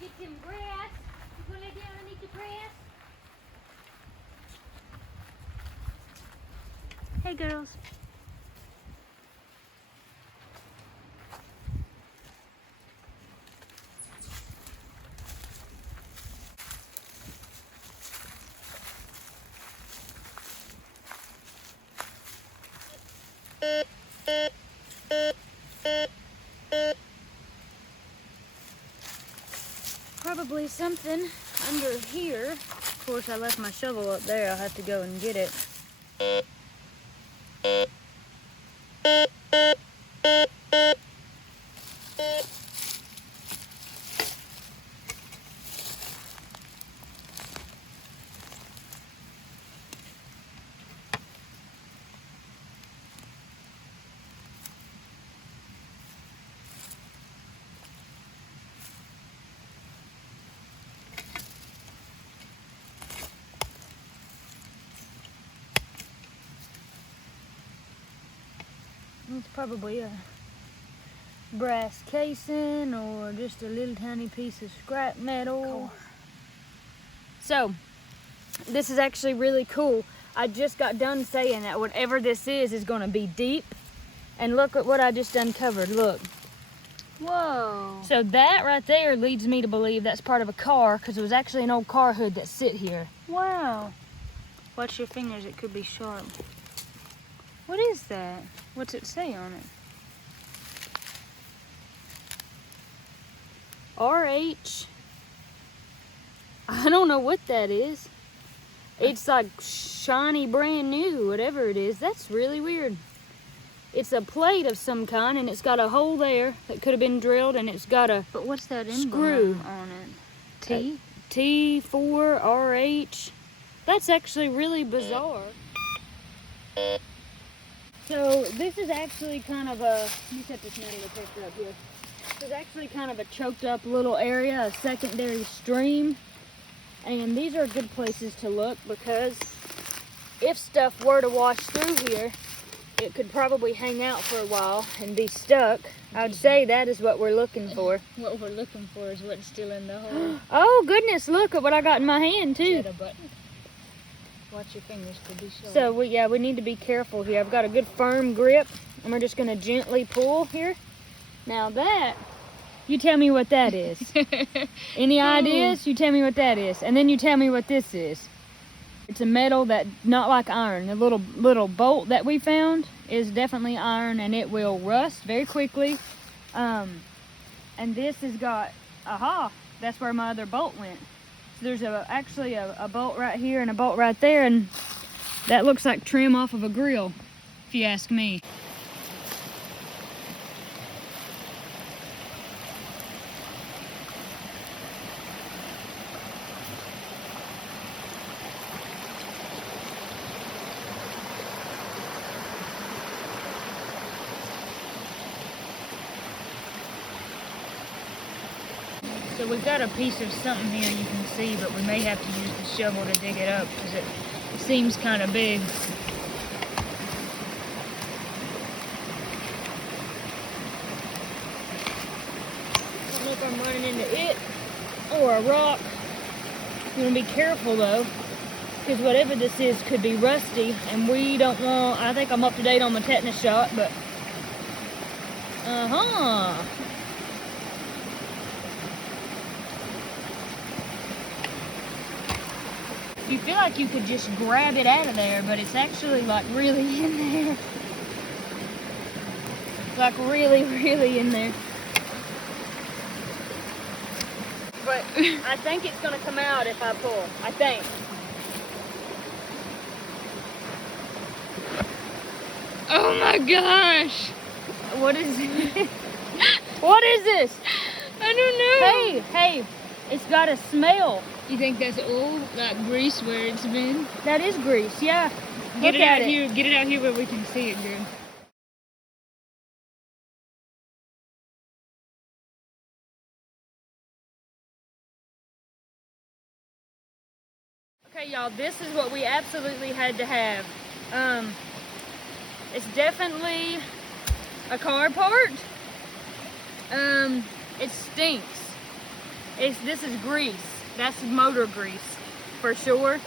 get some grass. You gonna lay down and eat the grass? Hey, girls. Probably something under here. Of course, I left my shovel up there. I'll have to go and get it. It's probably a brass casing or just a little tiny piece of scrap metal. So, this is actually really cool. I just got done saying that whatever this is going to be deep. And look at what I just uncovered. Look. Whoa. So that right there leads me to believe that's part of a car, because it was actually an old car hood that sit here. Wow. Watch your fingers, it could be sharp. What is that? What's it say on it? RH. I don't know what that is. It's like shiny brand new, whatever it is. That's really weird. It's a plate of some kind, and it's got a hole there that could have been drilled, and it's got a But what's that screw on it? T4RH. That's actually really bizarre. So this is actually kind of a, let me set this metal detector up here. This is actually kind of a choked up little area, a secondary stream. And these are good places to look, because if stuff were to wash through here, it could probably hang out for a while and be stuck. I would say that is what we're looking for. What we're looking for is what's still in the hole. Oh goodness, look at what I got in my hand too. Is that a button? Watch your fingers to be sure. So we need to be careful here. I've got a good firm grip, and we're just gonna gently pull here. Now that, you tell me what that is. Any ideas? You tell me what that is, and then you tell me what this is. It's a metal that, not like iron. The little bolt that we found is definitely iron, and it will rust very quickly. And this has got, aha, that's where my other bolt went. So there's actually a bolt right here and a bolt right there, and that looks like trim off of a grill, if you ask me. So we've got a piece of something here you can see, but we may have to use the shovel to dig it up, because it seems kind of big. I don't know if I'm running into it or a rock. You want to be careful though, because whatever this is could be rusty, and we don't want, I think I'm up to date on my tetanus shot, but You feel like you could just grab it out of there, but it's actually like really in there. Like really, really in there. But I think it's gonna come out if I pull. I think. Oh my gosh! What is it? What is this? I don't know. Hey, it's got a smell. You think that's old, like grease where it's been? That is grease, yeah. Get it out here. Get it out here where we can see it good. Okay, y'all, this is what we absolutely had to have. It's definitely a car part. It stinks. This is grease. That's motor grease for sure.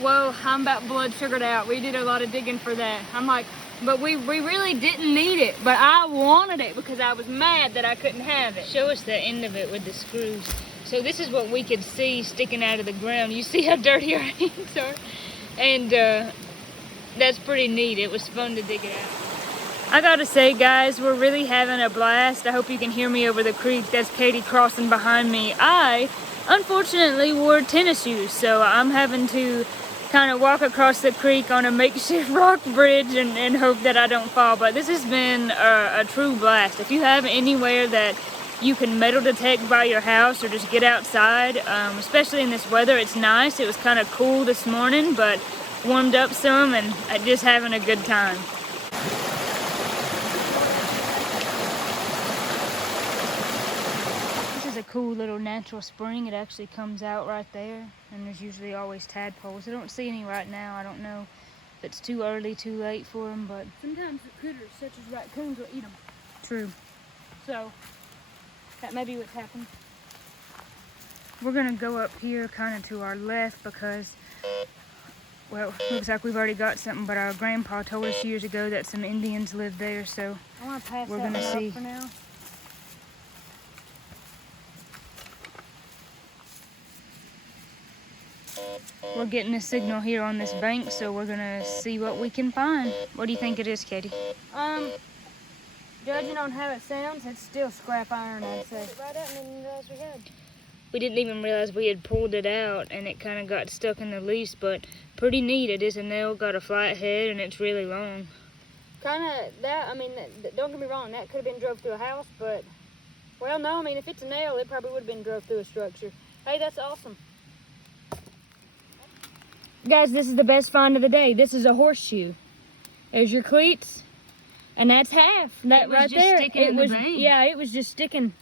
Whoa, I'm about blood sugared out. We did a lot of digging for that. I'm like, but we really didn't need it, but I wanted it because I was mad that I couldn't have it. Show us the end of it with the screws. So this is what we could see sticking out of the ground. You see how dirty our hands are? And that's pretty neat. It was fun to dig it out. I gotta say, guys, we're really having a blast. I hope you can hear me over the creek. That's Katie crossing behind me. I, unfortunately, wore tennis shoes, so I'm having to kind of walk across the creek on a makeshift rock bridge and hope that I don't fall. But this has been a true blast. If you have anywhere that you can metal detect by your house or just get outside, especially in this weather, it's nice. It was kind of cool this morning, but warmed up some and just having a good time. A cool little natural spring. It actually comes out right there, and there's usually always tadpoles. I don't see any right now. I don't know if it's too early, too late for them, but sometimes the critters such as raccoons will eat them. True. So that may be what's happened. We're gonna go up here kind of to our left because, well, looks like we've already got something, but our grandpa told us years ago that some Indians lived there, so I want to pass we're that gonna one see. up for now. We're getting a signal here on this bank, so we're gonna see what we can find. What do you think it is, Katie? Judging on how it sounds, it's still scrap iron, I'd say. Right out and didn't realize we had. We didn't even realize we had pulled it out, and it kind of got stuck in the lease, but pretty neat. It is a nail, got a flat head, and it's really long. Kind of that, I mean, don't get me wrong, that could have been drove through a house, but, well, no, I mean, if it's a nail, it probably would have been drove through a structure. Hey, that's awesome. Guys, this is the best find of the day. This is a horseshoe. There's your cleats, and that's half. That right there. It was, yeah, it was just sticking.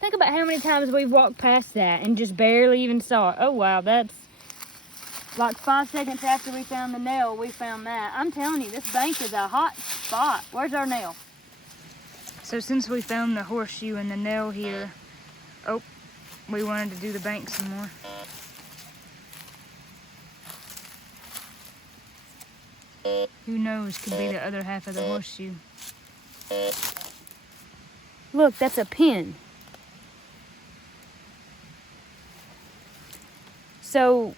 Think about how many times we've walked past that and just barely even saw it. Oh wow, that's like 5 seconds after we found the nail, we found that. I'm telling you, this bank is a hot spot. Where's our nail? So since we found the horseshoe and the nail here, oh, we wanted to do the bank some more. Who knows, could be the other half of the horseshoe. Look, that's a pin. So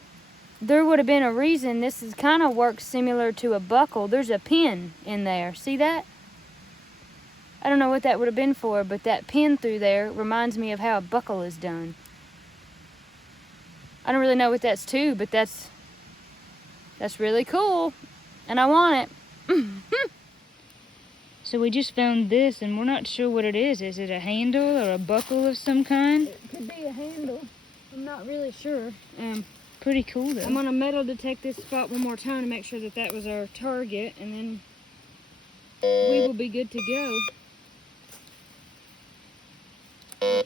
there would have been a reason. This is kind of works similar to a buckle. There's a pin in there. See that? I don't know what that would have been for, but that pin through there reminds me of how a buckle is done. I don't really know what that's to, but that's really cool. And I want it. So we just found this, and we're not sure what it is. Is it a handle or a buckle of some kind? It could be a handle. I'm not really sure. Pretty cool, though. I'm going to metal detect this spot one more time to make sure that that was our target, and then we will be good to go.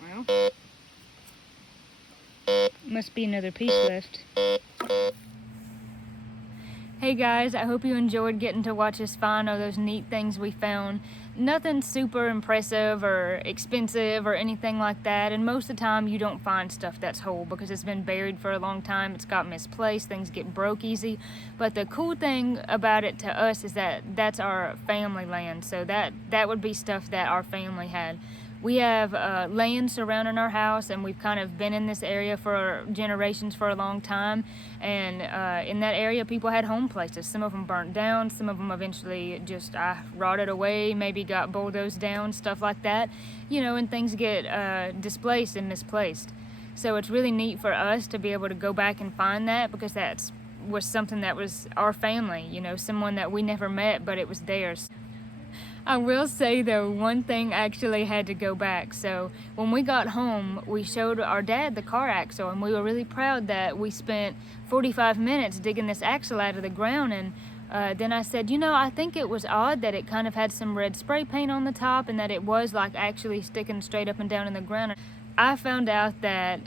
Well, must be another piece left. Hey guys, I hope you enjoyed getting to watch us find all those neat things we found. Nothing super impressive or expensive or anything like that, and most of the time you don't find stuff that's whole because it's been buried for a long time, it's got misplaced, things get broke easy. But the cool thing about it to us is that that's our family land, so that would be stuff that our family had. We have land surrounding our house, and we've kind of been in this area for generations for a long time. And in that area, people had home places. Some of them burnt down. Some of them eventually just rotted away, maybe got bulldozed down, stuff like that. You know, and things get displaced and misplaced. So it's really neat for us to be able to go back and find that, because that was something that was our family, you know, someone that we never met, but it was theirs. I will say though, one thing actually had to go back. So when we got home, we showed our dad the car axle, and we were really proud that we spent 45 minutes digging this axle out of the ground. And then I said, you know, I think it was odd that it kind of had some red spray paint on the top, and that it was like actually sticking straight up and down in the ground. I found out that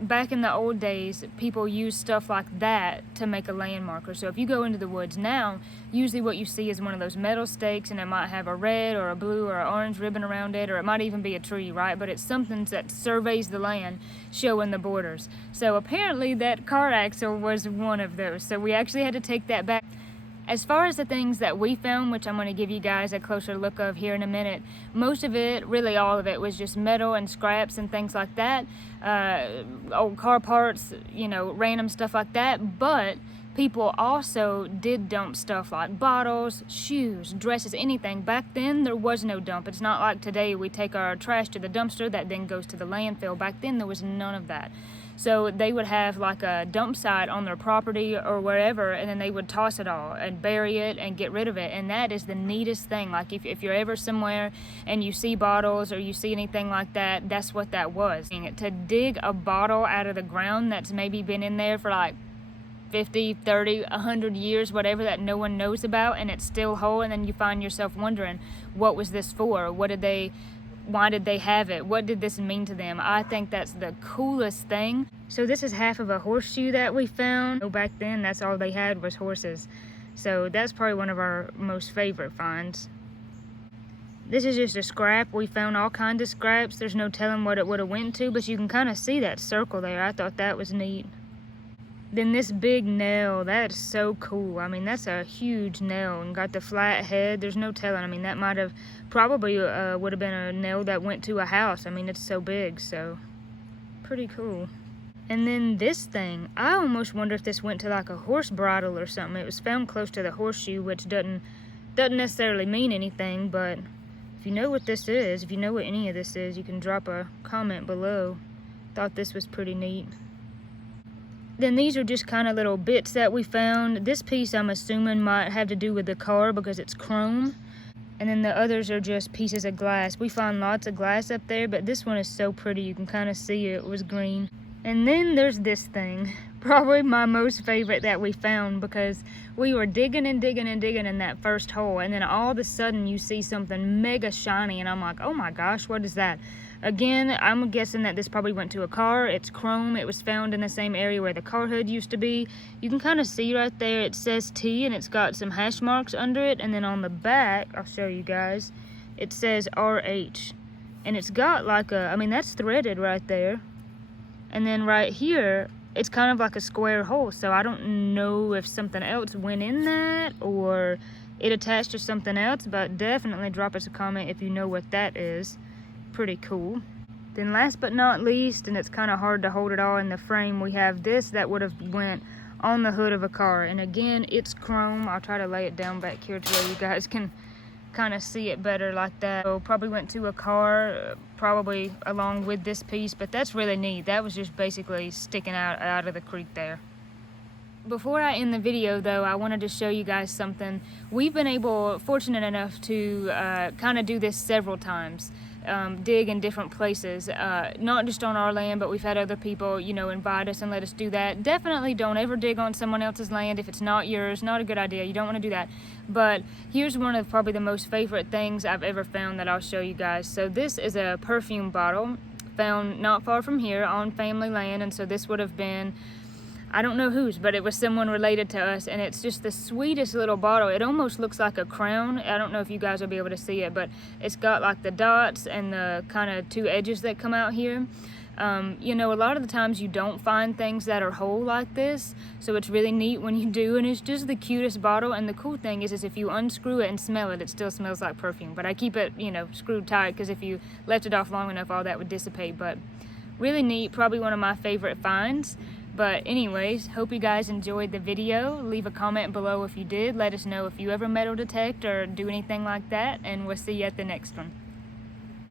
back in the old days, people used stuff like that to make a landmarker. So if you go into the woods now, usually what you see is one of those metal stakes, and it might have a red or a blue or an orange ribbon around it, or it might even be a tree, right? But it's something that surveys the land, showing the borders. So apparently that car axle was one of those. So we actually had to take that back. As far as the things that we found, which I'm going to give you guys a closer look of here in a minute, most of it, really all of it, was just metal and scraps and things like that. Old car parts, you know, random stuff like that. But people also did dump stuff like bottles, shoes, dresses, anything. Back then, there was no dump. It's not like today we take our trash to the dumpster that then goes to the landfill. Back then, there was none of that. So they would have like a dump site on their property or wherever, and then they would toss it all and bury it and get rid of it. And that is the neatest thing. Like if you're ever somewhere and you see bottles or you see anything like that, that's what that was. To dig a bottle out of the ground that's maybe been in there for like 50, 30, 100 years, whatever, that no one knows about, and it's still whole, and then you find yourself wondering, what was this for? Why did they have it? What did this mean to them? I think that's the coolest thing. So this is half of a horseshoe that we found. So back then, that's all they had was horses. So that's probably one of our most favorite finds. This is just a scrap. We found all kinds of scraps. There's no telling what it would have went to, but you can kind of see that circle there. I thought that was neat. Then this big nail, that's so cool. I mean, that's a huge nail and got the flat head. There's no telling. I mean, that might have probably would have been a nail that went to a house. I mean, it's so big, so pretty cool. And then this thing, I almost wonder if this went to like a horse bridle or something. It was found close to the horseshoe, which doesn't necessarily mean anything, but if you know what this is, if you know what any of this is, you can drop a comment below. Thought this was pretty neat. Then these are just kind of little bits that we found. This piece I'm assuming might have to do with the car because it's chrome. And then the others are just pieces of glass. We found lots of glass up there, but this one is so pretty. You can kind of see it was green. And then there's this thing. Probably my most favorite that we found because we were digging and digging and digging in that first hole. And then all of a sudden you see something mega shiny. And I'm like, oh my gosh, what is that? Again, I'm guessing that this probably went to a car. It's chrome. It was found in the same area where the car hood used to be. You can kind of see right there, it says T and it's got some hash marks under it. And then on the back, I'll show you guys, it says RH. And it's got like a, I mean, that's threaded right there. And then right here, it's kind of like a square hole. So I don't know if something else went in that or it attached to something else, but definitely drop us a comment if you know what that is. Pretty cool. Then last but not least, and it's kind of hard to hold it all in the frame, we have this that would have went on the hood of a car. And again, it's chrome. I'll try to lay it down back here to where you guys can kind of see it better like that. So probably went to a car, probably along with this piece, but that's really neat. That was just basically sticking out of the creek there. Before I end the video though, I wanted to show you guys something. We've been fortunate enough to kind of do this several times. Dig in different places, not just on our land, but we've had other people, you know, invite us and let us do that. Definitely don't ever dig on someone else's land if it's not yours. Not a good idea. You don't want to do that. But here's one of probably the most favorite things I've ever found that I'll show you guys. So this is a perfume bottle found not far from here on family land, and so this would have been, I don't know whose, but it was someone related to us, and it's just the sweetest little bottle. It almost looks like a crown. I don't know if you guys will be able to see it, but it's got like the dots and the kind of two edges that come out here. You know, a lot of the times you don't find things that are whole like this, so it's really neat when you do, and it's just the cutest bottle. And the cool thing is if you unscrew it and smell it, it still smells like perfume. But I keep it, you know, screwed tight because if you left it off long enough, all that would dissipate. But really neat, probably one of my favorite finds. But anyways, hope you guys enjoyed the video. Leave a comment below if you did. Let us know if you ever metal detect or do anything like that, and we'll see you at the next one.